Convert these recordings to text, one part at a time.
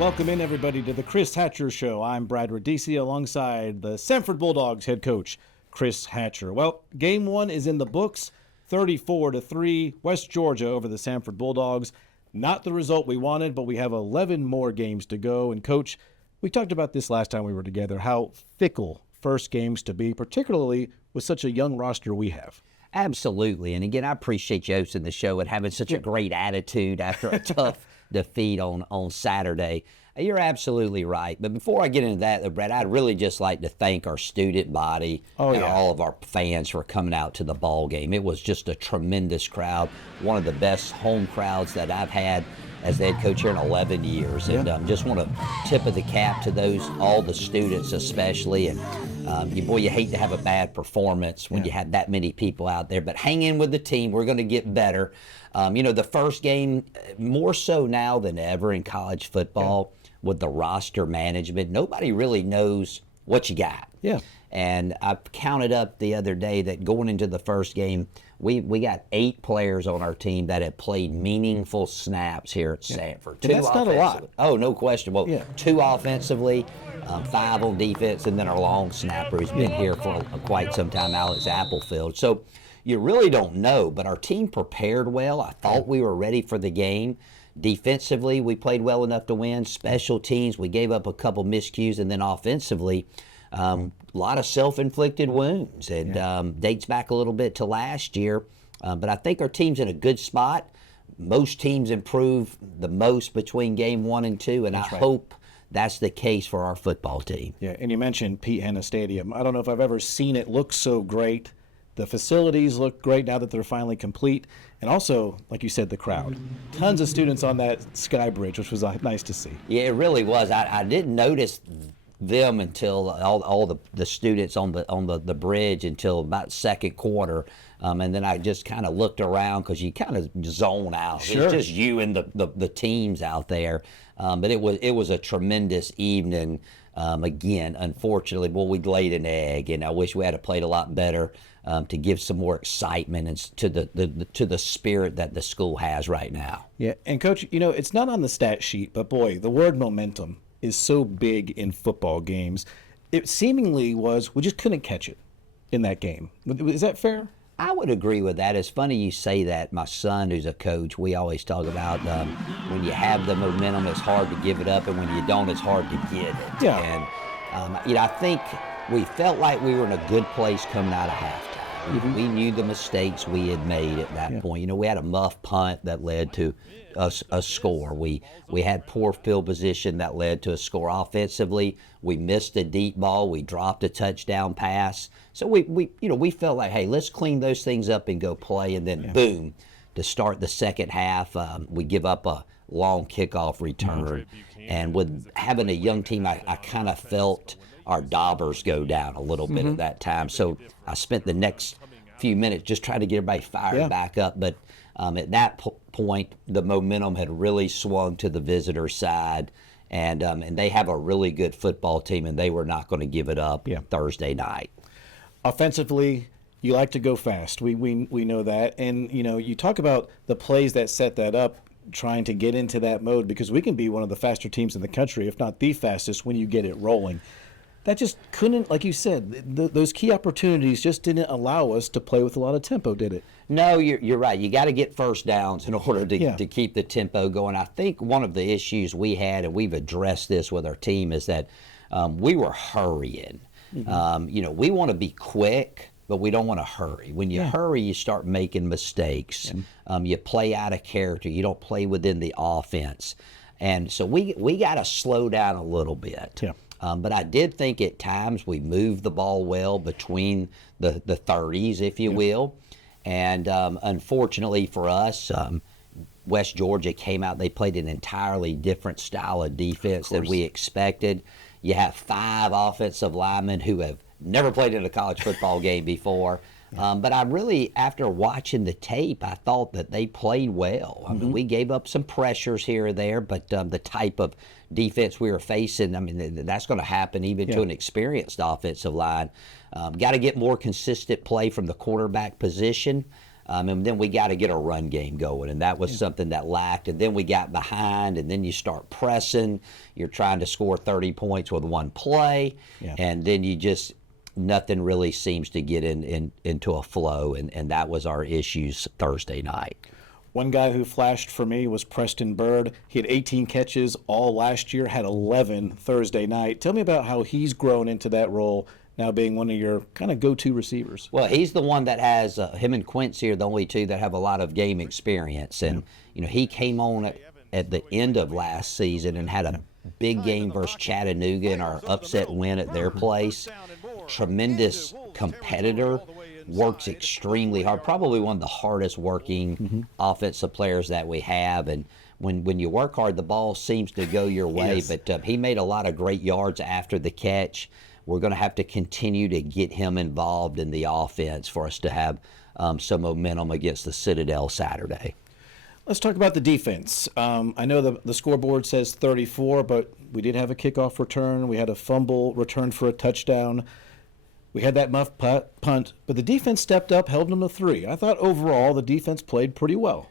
welcome in everybody to the Chris Hatcher Show. I'm Brad Radice alongside the Samford Bulldogs head coach, Chris Hatcher. Well, game one is in the books, 34-3, West Georgia over the Samford Bulldogs. Not the result we wanted, but we have 11 more games to go. And Coach, we talked about this last time we were together, how fickle first games to be, particularly with such a young roster we have. Absolutely. And again, I appreciate you hosting the show and having such a great attitude after a tough defeat on Saturday. You're absolutely right. But before I get into that, Brett, I'd really just like to thank our student body and all of our fans for coming out to the ball game. It was just a tremendous crowd, one of the best home crowds that I've had as the head coach here in 11 years. And just want to tip of the cap to all the students especially. And you hate to have a bad performance when you have that many people out there. But hang in with the team. We're going to get better. The first game, more so now than ever in college football, with the roster management, nobody really knows what you got. Yeah. And I counted up the other day that going into the first game, we got 8 players on our team that have played meaningful snaps here at Samford. And that's not a lot. Oh, no question. Well, 2 offensively, 5 on defense, and then our long snapper who's been here for quite some time, Alex Applefield. So you really don't know, but our team prepared well. I thought we were ready for the game. Defensively, we played well enough to win. Special teams, we gave up a couple miscues, and then offensively, a lot of self-inflicted wounds. And dates back a little bit to last year, but I think our team's in a good spot. Most teams improve the most between game 1 and 2, and I hope that's the case for our football team. Yeah, and you mentioned Pete Hanna Stadium. I don't know if I've ever seen it look so great. The facilities look great now that they're finally complete. And also, like you said, the crowd. Tons of students on that sky bridge, which was nice to see. Yeah, it really was. I didn't notice them until all the students on the bridge until about second quarter. And then I just kind of looked around because you kind of zone out. Sure. It's just you and the teams out there. But it was a tremendous evening. Again, unfortunately, we laid an egg, and I wish we had played a lot better to give some more excitement and to the spirit that the school has right now. Yeah, and Coach, it's not on the stat sheet, but boy, the word momentum is so big in football games. It seemingly was, we just couldn't catch it in that game. Is that fair? I would agree with that. It's funny you say that. My son, who's a coach, we always talk about when you have the momentum, it's hard to give it up, and when you don't, it's hard to get it. Yeah. And I think we felt like we were in a good place coming out of halftime. We knew the mistakes we had made at that point. We had a muff punt that led to a score. We had poor field position that led to a score. Offensively, we missed a deep ball. We dropped a touchdown pass. So we felt like, hey, let's clean those things up and go play. And then boom, to start the second half, we give up a long kickoff return. And with having a young team, I kind of felt our daubers go down a little bit at that time. So I spent the next few minutes just trying to get everybody fired back up. But at that point, the momentum had really swung to the visitor side. And they have a really good football team, and they were not going to give it up Thursday night. Offensively, you like to go fast. We know that. And, you talk about the plays that set that up, trying to get into that mode, because we can be one of the faster teams in the country, if not the fastest, when you get it rolling. That just couldn't, like you said, those key opportunities just didn't allow us to play with a lot of tempo, did it? No, you're right. You got to get first downs in order to keep the tempo going. I think one of the issues we had, and we've addressed this with our team, is that we were hurrying. We want to be quick, but we don't want to hurry. When you hurry, you start making mistakes. You play out of character. You don't play within the offense. And so we got to slow down a little bit. Yeah. But I did think at times we moved the ball well between the 30s, if you will. And unfortunately for us, West Georgia came out. They played an entirely different style of defense than we expected. You have 5 offensive linemen who have never played in a college football game before. But I really, after watching the tape, I thought that they played well. I mean, we gave up some pressures here or there, but the type of defense we were facing, I mean, that's going to happen even to an experienced offensive line. Got to get more consistent play from the quarterback position. And then we got to get a run game going, and that was something that lacked. And then we got behind, and then you start pressing. You're trying to score 30 points with one play, and then you just nothing really seems to get into a flow, and that was our issues Thursday night. One guy who flashed for me was Preston Bird. He had 18 catches all last year, had 11 Thursday night. Tell me about how he's grown into that role, now being one of your kind of go-to receivers. Well, he's the one that has, him and Quincy are the only two that have a lot of game experience. And, he came on at the end of last season and had a big game versus Chattanooga in our upset win at their place. Tremendous competitor, works extremely hard, probably one of the hardest working offensive players that we have. And when you work hard, the ball seems to go your way. But he made a lot of great yards after the catch. We're going to have to continue to get him involved in the offense for us to have some momentum against the Citadel Saturday. Let's talk about the defense. I know the scoreboard says 34, but we did have a kickoff return. We had a fumble returned for a touchdown. We had that muff punt, but the defense stepped up, held them to 3. I thought overall the defense played pretty well.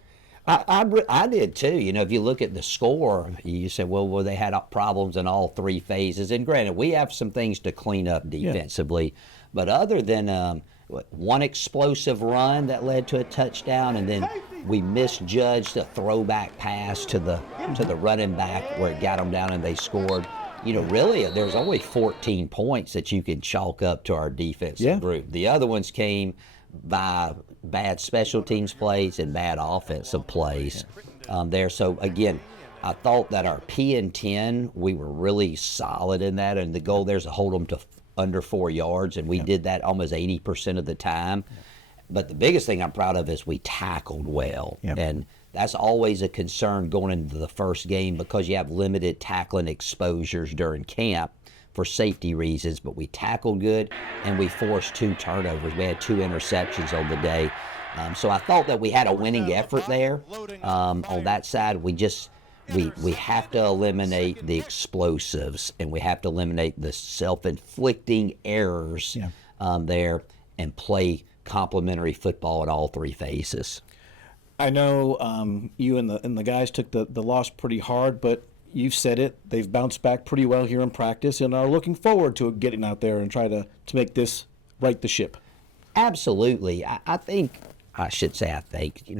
I did too. If you look at the score, you say, well, they had problems in all 3 phases. And granted, we have some things to clean up defensively. But other than one explosive run that led to a touchdown, and then we misjudged a throwback pass to the running back where it got them down and they scored. Really, there's only 14 points that you can chalk up to our defensive group. The other ones came by bad special teams plays and bad offensive plays there. So, again, I thought that our P and 10, we were really solid in that, and the goal there is to hold them to under 4 yards, and we did that almost 80% of the time. But the biggest thing I'm proud of is we tackled well, and that's always a concern going into the first game because you have limited tackling exposures during camp for safety reasons. But we tackled good, and we forced 2 turnovers. We had 2 interceptions on the day. So I thought that we had a winning effort there. On that side, we have to eliminate the explosives, and we have to eliminate the self-inflicting errors there and play complementary football in all 3 phases. I know you and the guys took the loss pretty hard, but you've said it. They've bounced back pretty well here in practice and are looking forward to getting out there and try to make this right the ship. Absolutely. I think,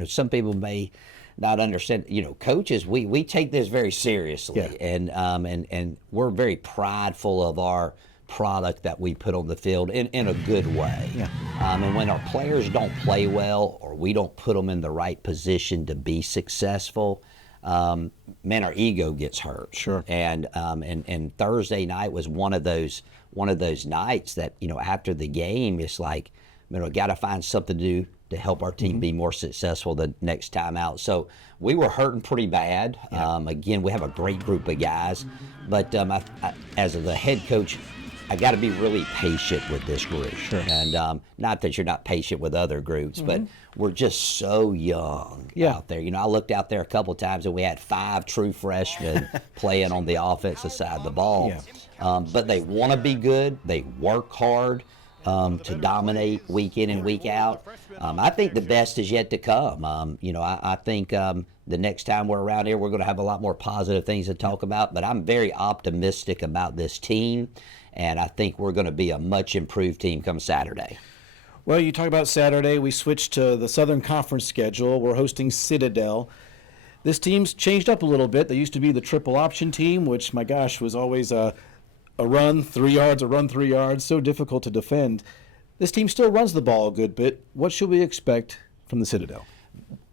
some people may not understand, coaches, we take this very seriously, and we're very prideful of our product that we put on the field in a good way. And when our players don't play well or we don't put them in the right position to be successful, man, our ego gets hurt. Sure. And Thursday night was one of those nights that, after the game, it's like, we got to find something to do to help our team be more successful the next time out. So we were hurting pretty bad. Again, we have a great group of guys, but as the head coach, I got to be really patient with this group. Sure. And not that you're not patient with other groups, but we're just so young out there. I looked out there a couple of times and we had 5 true freshmen playing on the offensive side of the ball. But they want to be good. They work hard to dominate week in and week out. I think the best is yet to come. I think the next time we're around here, we're going to have a lot more positive things to talk about. But I'm very optimistic about this team. And I think we're going to be a much improved team come Saturday. Well, you talk about Saturday. We switched to the Southern Conference schedule. We're hosting Citadel. This team's changed up a little bit. They used to be the triple option team, which, my gosh, was always a run 3 yards, a run 3 yards, so difficult to defend. This team still runs the ball a good bit. What should we expect from the Citadel?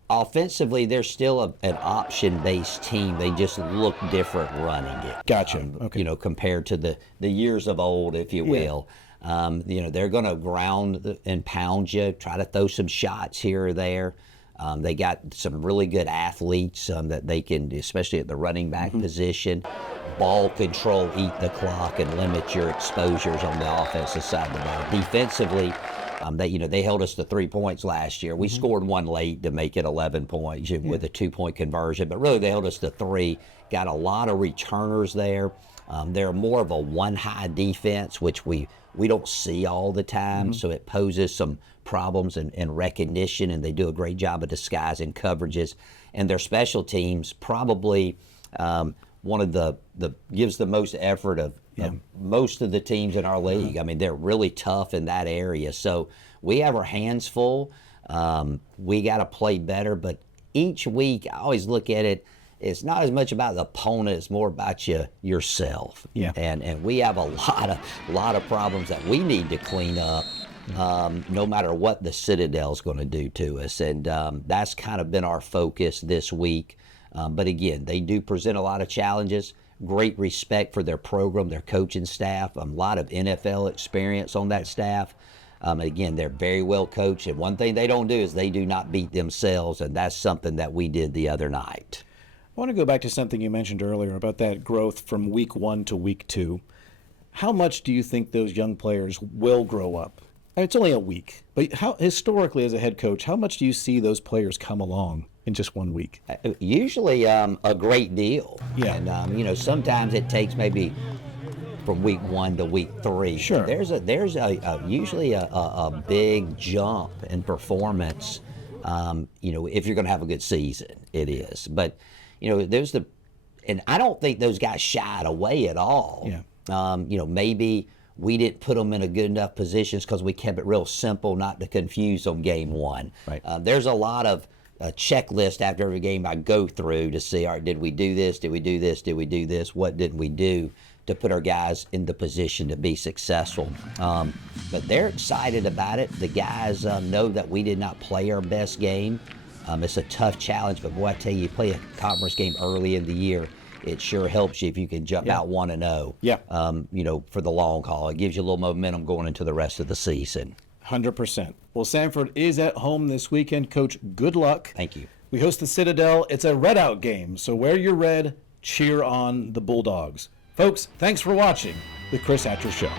Offensively, they're still an option-based team. They just look different running it. Gotcha. Okay. Compared to the years of old, if you will. They're going to ground and pound you, try to throw some shots here or there. They got some really good athletes that they can, especially at the running back position, ball control, eat the clock, and limit your exposures on the offensive side of the ball. Defensively, they held us to 3 points last year. We scored one late to make it 11 points with a 2-point conversion, but really they held us to 3. Got a lot of returners there. They're more of a one-high defense, which we don't see all the time, so it poses some problems in recognition, and they do a great job of disguising coverages. And their special teams probably one of the gives the most effort of most of the teams in our league. I mean, they're really tough in that area. So we have our hands full. We got to play better, but each week I always look at it, it's not as much about the opponent, it's more about yourself. Yeah. And we have a lot of problems that we need to clean up, no matter what the Citadel's going to do to us. And that's kind of been our focus this week. But again, they do present a lot of challenges. Great respect for their program, their coaching staff, a lot of NFL experience on that staff. Again, they're very well coached. And one thing they don't do is they do not beat themselves. And that's something that we did the other night. I want to go back to something you mentioned earlier about that growth from week 1 to week 2. How much do you think those young players will grow up? It's only a week, but how historically as a head coach, how much do you see those players come along in just 1 week? Usually a great deal. Yeah. And, sometimes it takes maybe from week 1 to week 3. Sure. There's usually a big jump in performance, if you're going to have a good season, it is. But, and I don't think those guys shied away at all. Yeah. Maybe we didn't put them in a good enough positions because we kept it real simple not to confuse them game 1. Right. There's a lot of checklist after every game I go through to see, all right, did we do this? Did we do this? Did we do this? What didn't we do to put our guys in the position to be successful? But they're excited about it. The guys know that we did not play our best game. It's a tough challenge, but boy, I tell you play a conference game early in the year, it sure helps you if you can jump out 1-0. Yeah. For the long haul. It gives you a little momentum going into the rest of the season. 100%. Well, Samford is at home this weekend. Coach, good luck. Thank you. We host the Citadel. It's a red-out game, so wear your red, cheer on the Bulldogs. Folks, thanks for watching The Chris Hatcher Show.